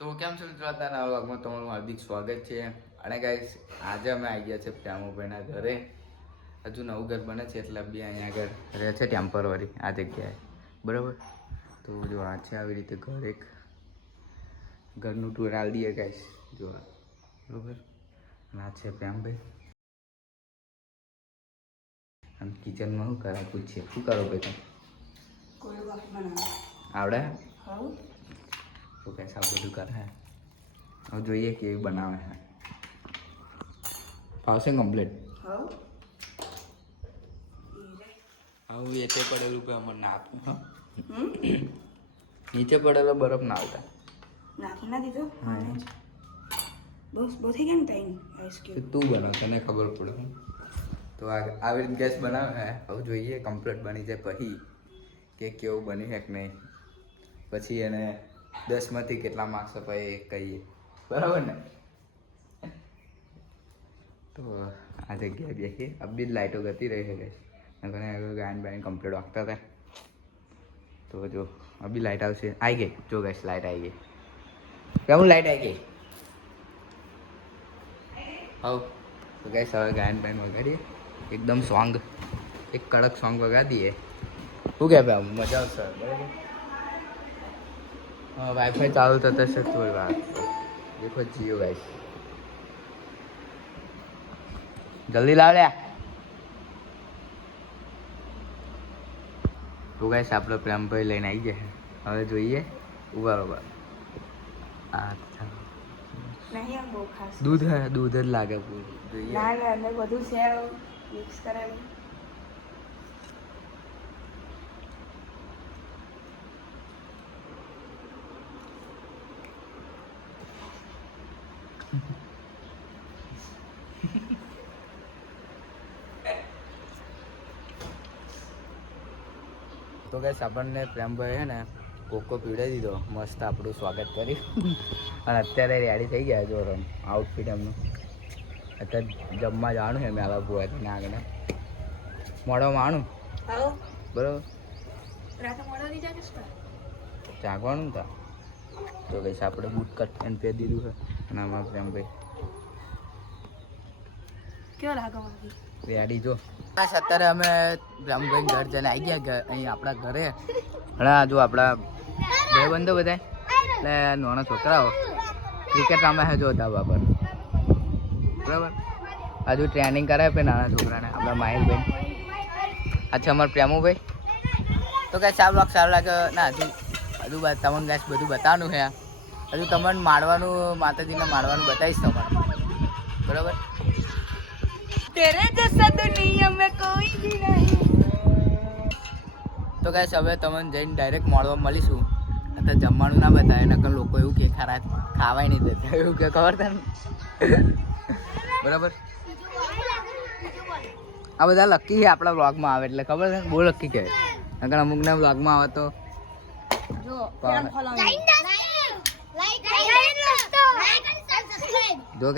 તો કેમ છો મિત્રો, અત્યારના વ્લોગમાં તમારું હાર્દિક સ્વાગત છે. અને ગાઈસ આજે અમે આવી ગયા છે પ્યામુભાઈના ઘરે. હજુ નવું ઘર બને છે એટલે બી અહીંયા આગળ રહે છે ટેમ્પરરી આ જગ્યાએ, બરાબર. તો જો આ છે આવી રીતે ઘર, એક ઘરનું ટૂર આલી દઈએ ગાઈસ, જો બરાબર. અને આ છે પ્યામભાઈ. આમ કિચનમાં શું કરે પૂછીએ, શું કરો ભાઈ તમે? આવડે? તો કઈ સાવ બધું કરે. હવે જોઈએ કેવી બનાવે છે. ફાવશે કમ્પ્લીટ? હું એતે પડેલું કે અમને ના આપે. હા નીચે પડેલો બરફ ના આવતા નાખી ના દીધો. બસ બહુ થઈ ગયા ને ટાઈમ. તું બનાવ, તને ખબર પડે. તો આવી રીતે ગેસ બનાવે છે. હવે જોઈએ કમ્પ્લીટ બની જાય પછી કે કેવું બન્યું છે કે નહીં. પછી એને 10 માંથી કેટલા માર્ક્સ અપાય એ કહીએ, બરાબર ને? તો આ જગ્યાએ બેસીએ. અબી જ લાઇટો ગતી રહી છે ગાયન બાયન કમ્પ્લીટ વાગતા હતા. તો જો અબી લાઇટ આવશે. આવી ગઈ, જો ગાઈસ લાઇટ આવી ગઈ. કેવું લાઇટ આવી ગઈ? હવ તો ગાઈસ હવે ગાયન બાયન વગાડીએ એકદમ સોંગ, એક કડક સોંગ વગાડી દઈએ. શું કે ભાઈ મજા આવશે, બરાબર? હા વાઈફાઈ ચાલુ થતા છે થોડી વાર. દેખો જીઓ ગાઈસ, જલ્દી લાવ લે. તો ગાઈસ આપણે પ્રેમભાઈ લઈને આવી ગયા. હવે જોઈએ ઉભા. અચ્છા નહીં બહુ ખાસ દૂધ હે, દૂધ જ લાગે પૂરું. જોઈએ ના ના અંદર બધું છે મિક્સ કરેલું. તો ગાઈસ આપણને પ્રેમભાઈ છે ને કોકો પીવડાવી દીધો, મસ્ત આપણું સ્વાગત કરી. અને અત્યારે રેડી થઈ ગયા જો આઉટફિટ એમનું. અત્યારે જમવા જવાનું છે મેલા ભુવાથી ને આગળ મોડવામાં આણું, બરાબર. જાગવાનું તા. તો ગાઈસ આપણે બૂટ કટ એન્ડ પહેરી દીધું છે. અને આમાં પ્રેમભાઈ કેવો લાગે રેડી જો. અત્યારે અમે પ્રેમભાઈ ઘર જઈને આવી ગયા અહીં આપણા ઘરે. અને જો આપણા ભાઈબંધો બધા એટલે નાના છોકરાઓ ક્રિકેટ રમે છે જો ધાબા પર, બરાબર. હજુ ટ્રેનિંગ કરાવે છે નાના છોકરાને આપણા માહિરભાઈ. અચ્છા અમારા પ્રેમુભાઈ. તો કાંઈ સારું લાગે ના? હજુ તમને ગાઈસ બધું બતાવવાનું છે. હજુ તમને મારવાનું, માતાજીને મારવાનું બતાવીશ તમને, બરાબર. તેરે જૈસા દુનિયા મેં કોઈ ભી નહીં. તો ગાઈસ હવે તમને જઈને ડાયરેક્ટ મળવા મળીશું. અત્યારે જમવાનું ના બતાવે, નકર લોકો એવું કે ખરા ખાવાય નહીં દેતા, એવું કે ખબર તને, બરાબર. આ બધા લકી છે આપણા વ્લોગમાં આવે એટલે ખબર છે, બહુ લકી કહેવાય. નકર અમુકના વ્લોગમાં આવે તો જો